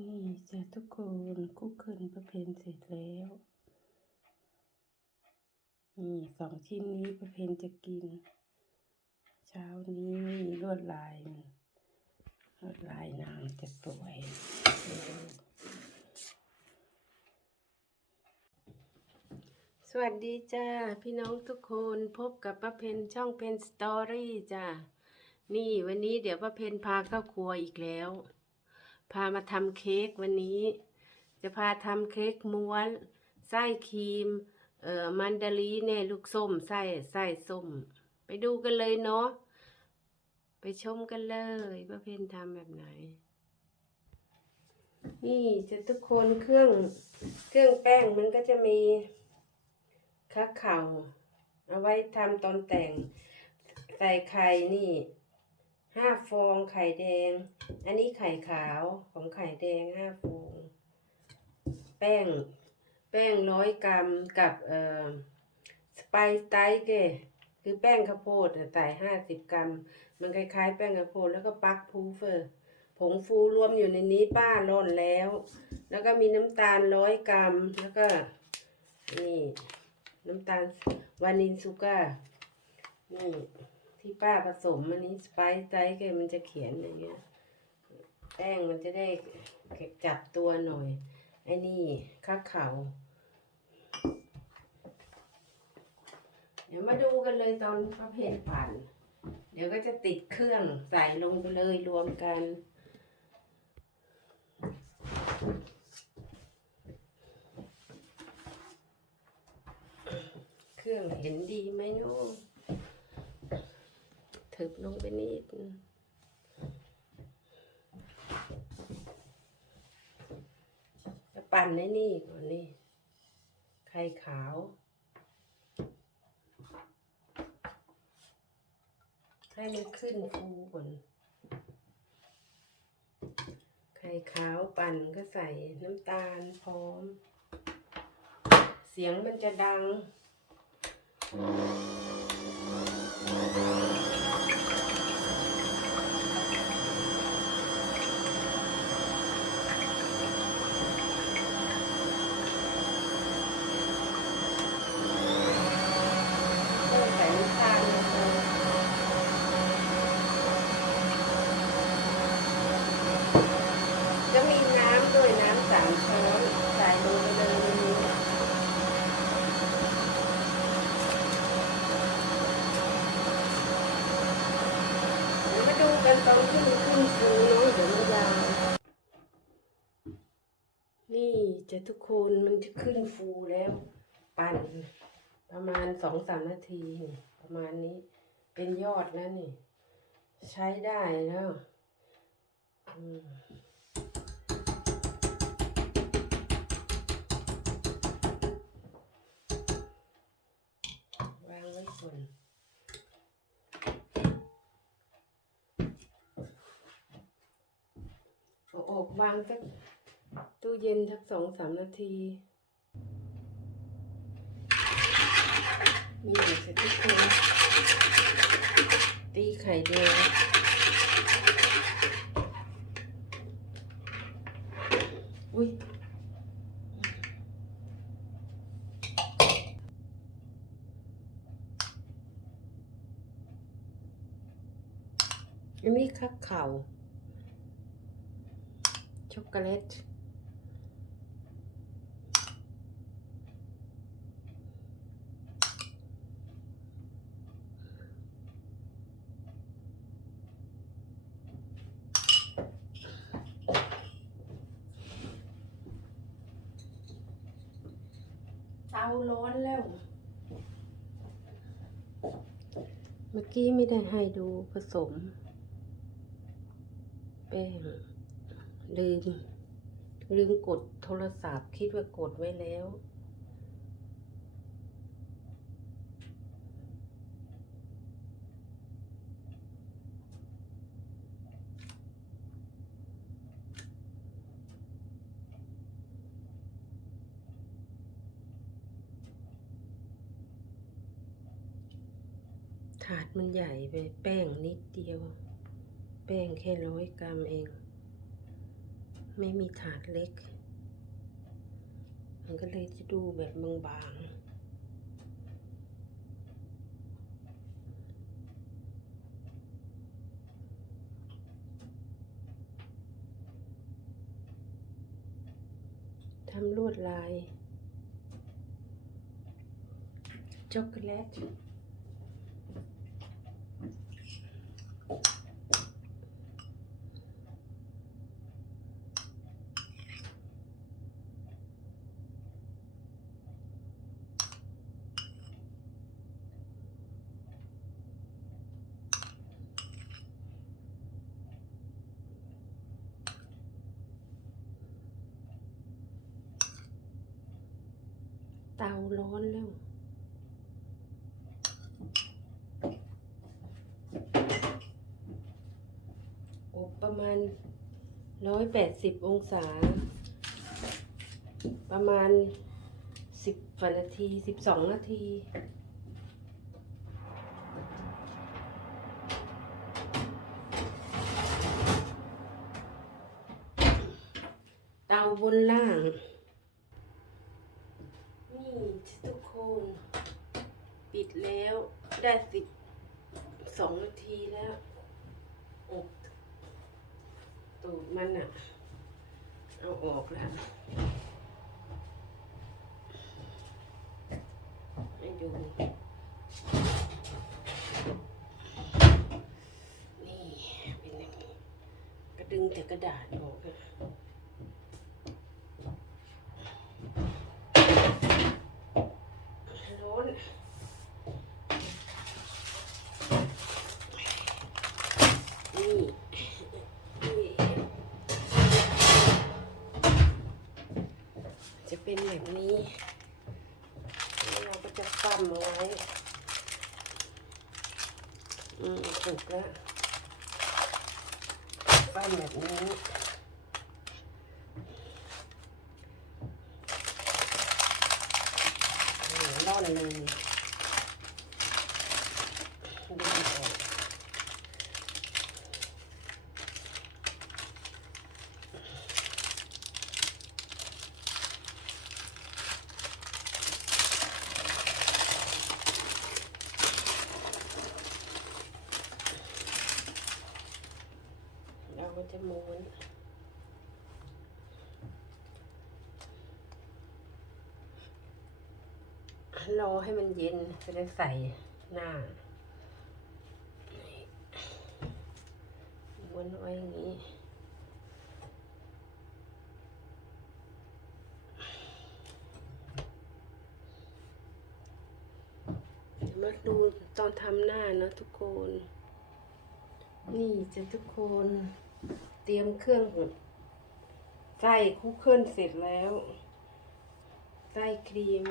นี่จ้ะทุกคนคุกคิลประเพณเสร็จแล้วนี่สองชิ้นนี้ประเพณจะกิน เช้านี้มีลวดลายลวดลายนางจะสวยสวัสดีจ้าพี่น้องทุกคนพบกับป้าเพนช่องเพนสตอรี่จ้านี่วันนี้เดี๋ยวป้าเพนพาเข้าครัวอีกแล้ว พามาทำเค้กวันนี้ จะพาทำเค้กม้วน ไส้ครีม เอ่อมันดารีเนี่ยลูกส้มไส้ไส้ส้ม ไปดูกันเลยเนาะไปชมกันเลยว่าเพนทำแบบไหน นี่จะทุกคนเครื่องเครื่องแป้งมันก็จะมีค้าเข่าเอาไว้ทำตอนแต่งใส่ไข่นี่ ห้าฟองไข่แดง อันนี้ไข่ขาวของไข่แดงห้าฟอง แป้ง แป้งร้อยกรัมกับเอ่อสไปซ์ไตเกคือแป้งข้าวโพดอะใส่ห้าสิบกรัม มันคล้ายๆ แป้งข้าวโพดแล้วก็ปักพูเฟอร์ ผงฟูรวมอยู่ในนี้ป้าร่อนแล้ว แล้วก็มีน้ำตาลร้อยกรัม แล้วก็นี่น้ำตาลวานิลซูก้าร์นี่ ที่ป้าผสมอันนี้สไปซ์ไตเกมันจะเขียนอย่างเงี้ย แป้งมันจะได้จับตัวหน่อย ไอ้นี่ข้าเขาเดี๋ยวมาดูกันเลยตอนประเพณปั่น เดี๋ยวก็จะติดเครื่องใส่ลงไปเลยรวมกันเครื่องเห็นดีไหมโน้ ถึกลงไปนิดจะปั่นในนี่ก่อนนี่ไข่ขาวให้มันขึ้นฟูก่อนไข่ขาวปั่นก็ใส่น้ำตาลพร้อม เสียงมันจะดัง เริ่มใส่น้ำตาลลงไปจะมีน้ำด้วยน้ำสามช้อนใส่ลงไปเลยในนี้เดี๋ยวมาดูกันตอนที่มันขึ้นฟูเนาะเดี๋ยวมันยาวนี่จะ ทุกคนมันจะขึ้นฟูแล้ว ปั่นประมาณสองสามนาที ประมาณนี้เป็นยอดแล้วนี่ ใช้ได้แล้ววางไว้ก่อนอาออกวางสัก ตู้เย็นสักสองสามนาทีมีอยู่สักทีคนตีไข่แดงอุ้ยอันนี้คักเข่าช็อกโกแลตาร้อนแล้ว เมื่อ กี้ไม่ได้ให้ดูผสม แป้งลืม ลืมกดโทรศัพท์คิดว่ากดไว้แล้ว มันใหญ่ไปแป้งนิดเดียว แป้งแค่ร้อยกรัมเอง ไม่มีถาดเล็ก มันก็เลยจะดูแบบบางๆทำลวดลายช็อกโกแลต ตาร้อนแล้ว อบประมาณร้อยแปดสิบองศา ประมาณสิบนาทีสิบสองนาที เตาบนล่าง นี่ทุกคน ปิดแล้วได้สิบสองนาทีแล้วอบ ตูดมันอะเอาออกแล้วให้ดูนี่เป็นอย่างนี้กระดึงแต่กระดาษออกนะร้อน นี่นี่จะ เป็นแบบนี้เราก็จะปั้มเอาไว้ อืมถูกแล้วปั้มแบบนี้อืมร่อนเลยดึงออก เราก็จะม้วน รอให้มันเย็นจะได้ใส่หน้าวนไว้อย่างนี้มาดูตอนทำหน้านะทุกคน นี่จะทุกคน เตรียมเครื่องไส้คุกเคลื่อนเสร็จแล้วไส้ครีม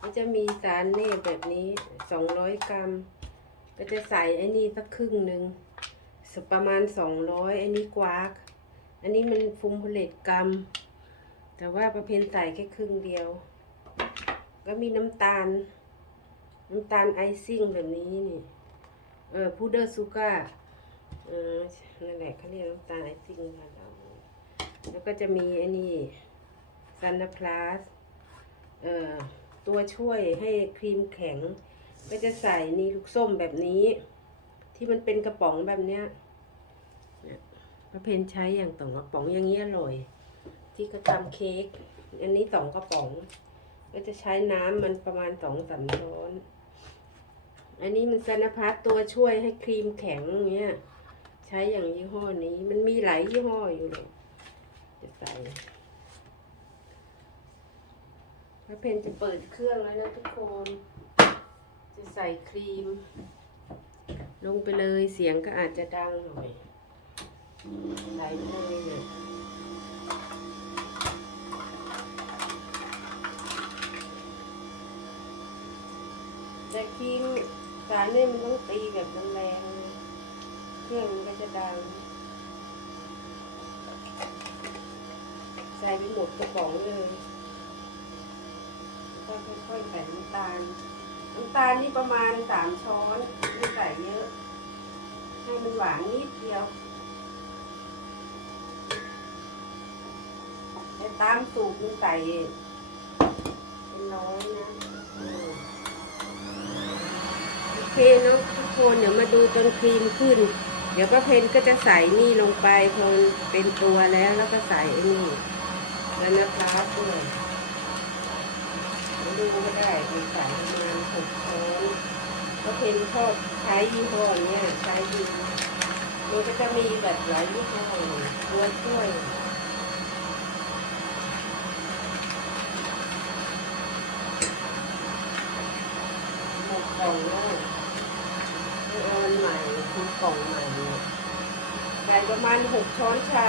มันจะมีสารเนบแบบนี้สองร้อยกรัม ก็จะใส่ไอ้นี่สักครึ่งหนึ่งสประมาณสองร้อยอันนี้กวากอันนี้มันฟุมเลตกรัม แต่ว่าประเพณใส่แค่ครึ่งเดียว ก็มีน้ำตาล น้ำตาลไอซิ่งแบบนี้นี่เออพูเดอร์ซูการ์เออนั่นแหละเขาเรียกน้ำตาลไอซิ่งค่ะเราแล้วก็จะมีไอ้นี่ซันนาพลัสเอ่อ ตัวช่วยให้ครีมแข็ง ก็จะใส่นี่ลูกส้มแบบนี้ ที่มันเป็นกระป๋องแบบเนี้ยเนี่ยพระเพนใช้อย่างต่องกระป๋องอย่างนี้อร่อย ที่เขาทำเค้กอันนี้สองกระป๋อง ก็จะใช้น้ำมันประมาณสองสามช้อนอันนี้มันสนพัดตัวช่วยให้ครีมแข็งอย่างเงี้ยใช้อย่างยี่ห้อนี้ มันมีหลายยี่ห้ออยู่เลยจะใส่ พระเพนจะเปิดเครื่องแล้วนะทุกคน จะใส่ครีม ลงไปเลยเสียงก็อาจจะดังหน่อยใส่เลยเนี่ยแต่ครีมสารเนี่ยมันต้องตีแบบแรงๆเครื่องมันก็จะดังใส่ไปหมดกระป๋องเลย ค่อยๆใส่น้ำตาล น้ำตาลนี่ประมาณสามช้อนไม่ใส่เยอะ ให้มันหวานนิดเดียวตามสูตรมันใส่เป็นร้อยนะโอเคเนาะทุกคนเดี๋ยวมาดูจนครีมขึ้น เดี๋ยวป้าเพนก็จะใส่นี่ลงไปพอมันเป็นตัวแล้วแล้วก็ใส่ไอ้นี่แล้วนะครับด้วย ดูก็ได้มีใส่ประมาณหกช้อนป้าเพนชอบใช้ยี่ห้อเนี้ยใช้ดีมันก็จะมีแบบหลายยี่ห้อตัวช่วยหมดกล่องแล้วเอาอันใหม่คือกล่องใหม่ใส่ประมาณหกช้อนชา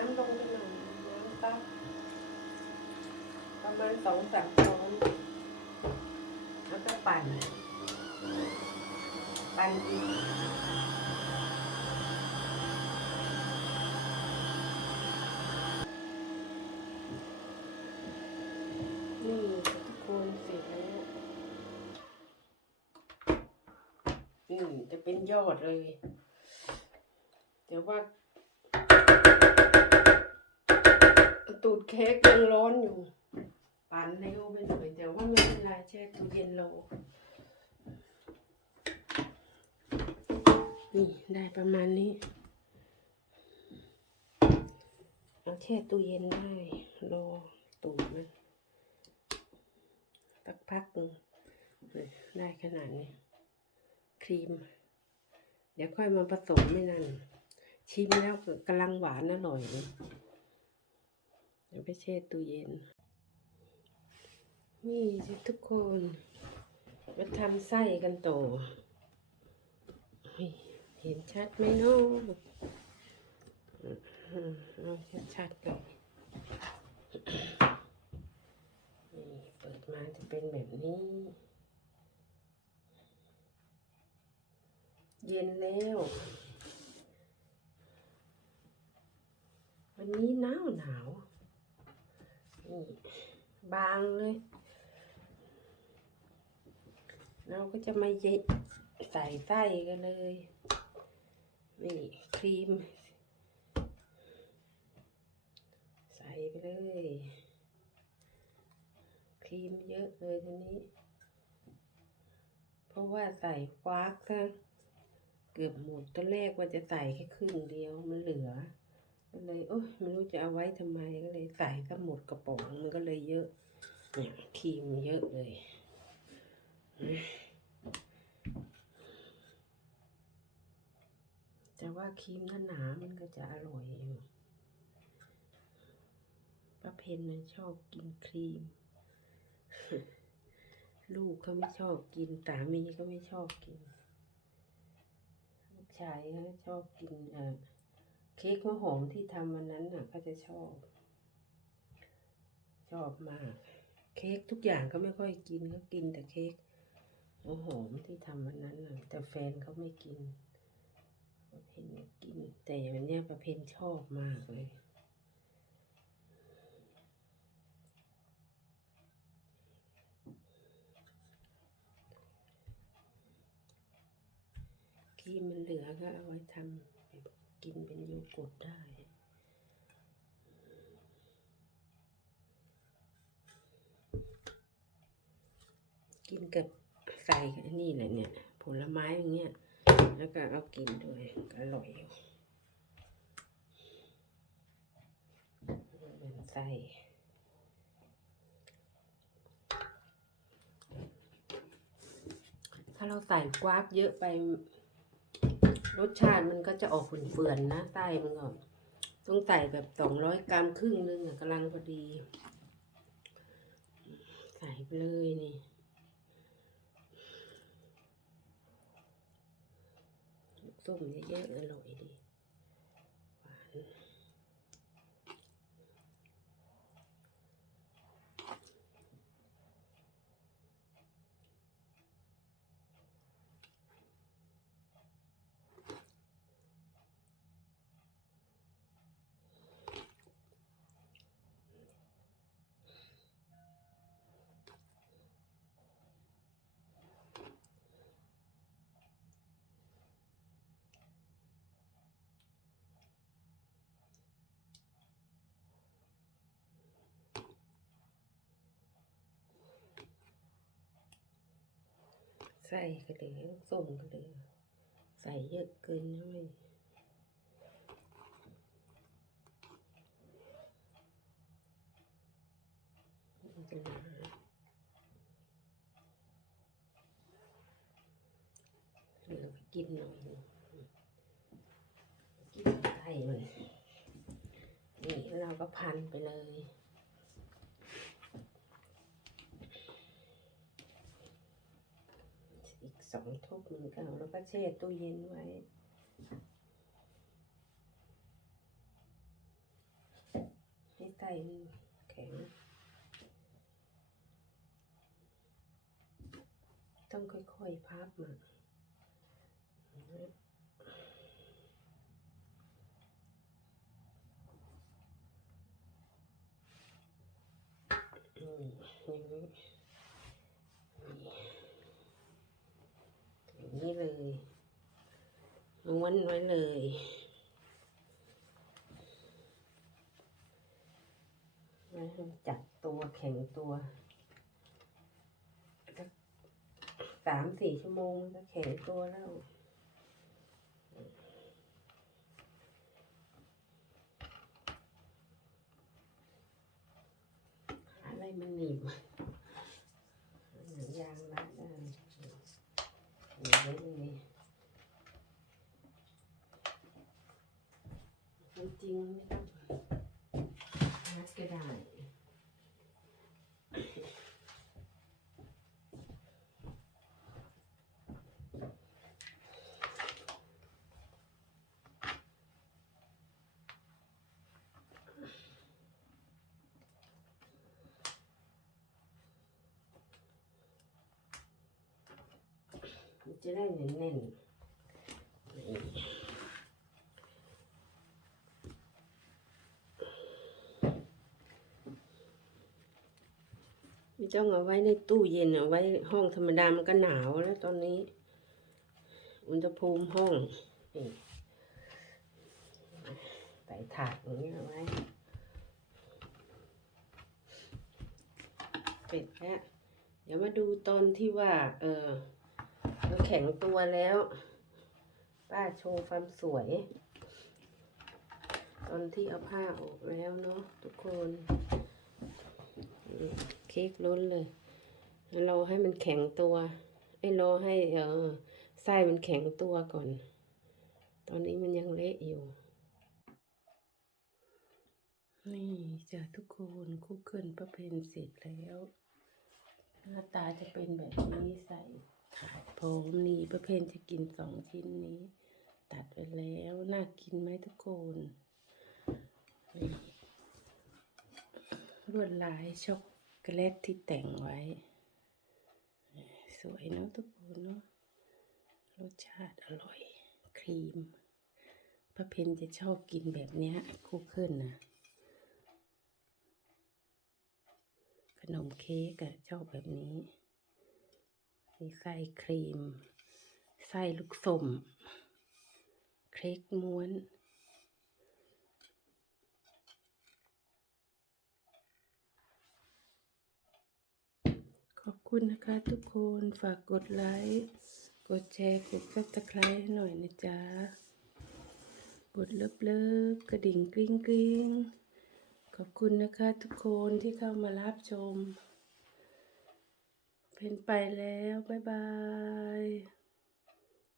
น้ำลงไปหน่อยน้ำตักประมาณสองสามช้อนแล้วก็ปั่น ปั่นอีกนี่ทุกคนเสร็จแล้วนี่จะเป็นยอดเลยเดี๋ยวว่า ตูดเค้กยังร้อนอยู่ ปั่นเร็วไปหน่อยแต่ว่าไม่เป็นไรแช่ตู้เย็นโลนี่ ได้ประมาณนี้เอาแช่ตู้เย็นได้รอตูดมันสักพักหนึ่งได้ขนาดนี้ ครีม เดี๋ยวค่อยมาผสมไม่นานชิมแล้วก็กำลังหวานอร่อยเลย เดี๋ยวไปแช่ตู้เย็น นี่สิทุกคนมาทำไส้กันต่อเห็นชัดไหมเนาะอืมเอาชัดๆเลยนี่เปิดมาจะเป็นแบบนี้ เย็นแล้ว วันนี้หนาวหนาว บางเลย เราก็จะมาเยใส่ไส้กันเลย นี่ครีม ใส่ไปเลย ครีมเยอะเลยทีนี้ เพราะว่าใส่ควักก็เกือบหมดตอนแรกว่าจะใส่แค่ครึ่งเดียวมันเหลือ ก็เลยโอ้ยไม่รู้จะเอาไว้ทำไมก็เลยใส่ก็หมดกระป๋องมันก็เลยเยอะเนี่ยครีมเยอะเลยแต่ว่าครีมหนาๆมันก็จะอร่อยอยู่ป้าเพนนะชอบกินครีม ลูกเขาไม่ชอบกินสามีก็ไม่ชอบกิน ลูกชายเขาชอบกินเอ่อ เค้กมะหอมที่ทำวันนั้นน่ะก็จะชอบ ชอบมาก เค้กทุกอย่างเขาไม่ค่อยกินเขากินแต่เค้กมะหอมที่ทำวันนั้นน่ะ แต่แฟนเขาไม่กินเพนกิน แต่วันนี้ประเพณชอบมากเลยที่มันเหลือก็เอาไว้ทำ กินเป็นโยเกุร์ตได้ กินกับใส่อันนี่แหละเนี่ย ผลไม้อย่างเงี้ย แล้วก็เอากินด้วยก็อร่อยอยู่เหมือนไส้ถ้าเราใส่กวากเยอะไป รสชาติมันก็จะออกเฟื่อนๆนะไส้มันก็ต้องใส่แบบสองร้อยกรัมครึ่งนึงอะกำลังพอดี ใส่ไปเลยนี่ส้มเยอะๆอร่อย ใส่ก็เลยส้มก็เลยใส่เยอะเกินนะไม่มันจะหนาเหลือไปกินหน่อยกินไส้มันนี่เราก็พันไปเลย อีก สองทุบมันก็เอาแล้วก็แช่ตู้เย็นไว้ให้ไส้มันแข็ง ต้องค่อยๆพับมาอืมอย่างนี้ อย่าง นี้เลยม้วนไว้เลยไว้ให้จับตัวแข็งตัวสามสี่ชั่วโมงมันก็แข็งตัวแล้วอะไรมันหนีบหนังยางรัดได้ หนีบไว้เลยจ ริงๆไม่ต้องมัดก็ได้มันจะได้แน่นๆนี่ ไม่ต้องเอาไว้ในตู้เย็นเอาไว้ห้องธรรมดามันก็หนาวแล้วตอนนี้ อุณหภูมิห้องนี่ใส่ถาดอย่างนี้เอาไว้เสร็จแล้วเดี๋ยวมาดูตอนที่ว่า เออมันแข็งตัวแล้ว ป้าโชว์ความสวย ตอนที่เอาผ้าออกแล้วเนาะทุกคนนี่ เค้กล้นเลยเราให้มันแข็งตัวไอ้รอให้เออไส้มันแข็งตัวก่อน ตอนนี้มันยังเละอยู่ นี่จ้ะทุกคนคุกเกิลประเพณเสร็จแล้วหน้าตาจะเป็นแบบนี้ใส่ถาดพร้อมนี่ประเพณจะกินสองชิ้นนี้ ตัดไปแล้วน่ากินไหมทุกคนนี่ลวดลายช็อก โกแลตที่แต่งไว้ สวยเนาะทุกคนเนาะรสชาติอร่อย ครีมประเพณจะชอบกินแบบเนี้ยคุกเกิลนะขนมเค้กอะชอบแบบนี้มีไส้ครีม ไส้ลูกส้มพริกม้วน อบคุณนะคะทุกคนฝากกดไลค์กดแชร์กดซับสไครต์ให้หน่อยนะจ๊ะกดเลิฟเลิฟกระดิ่งกริ๊งกริ๊งขอบคุณนะคะทุกคนที่เข้ามารับชมเป็นไปแล้ว บ๊ายบาย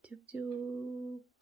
จุ๊บจุ๊บ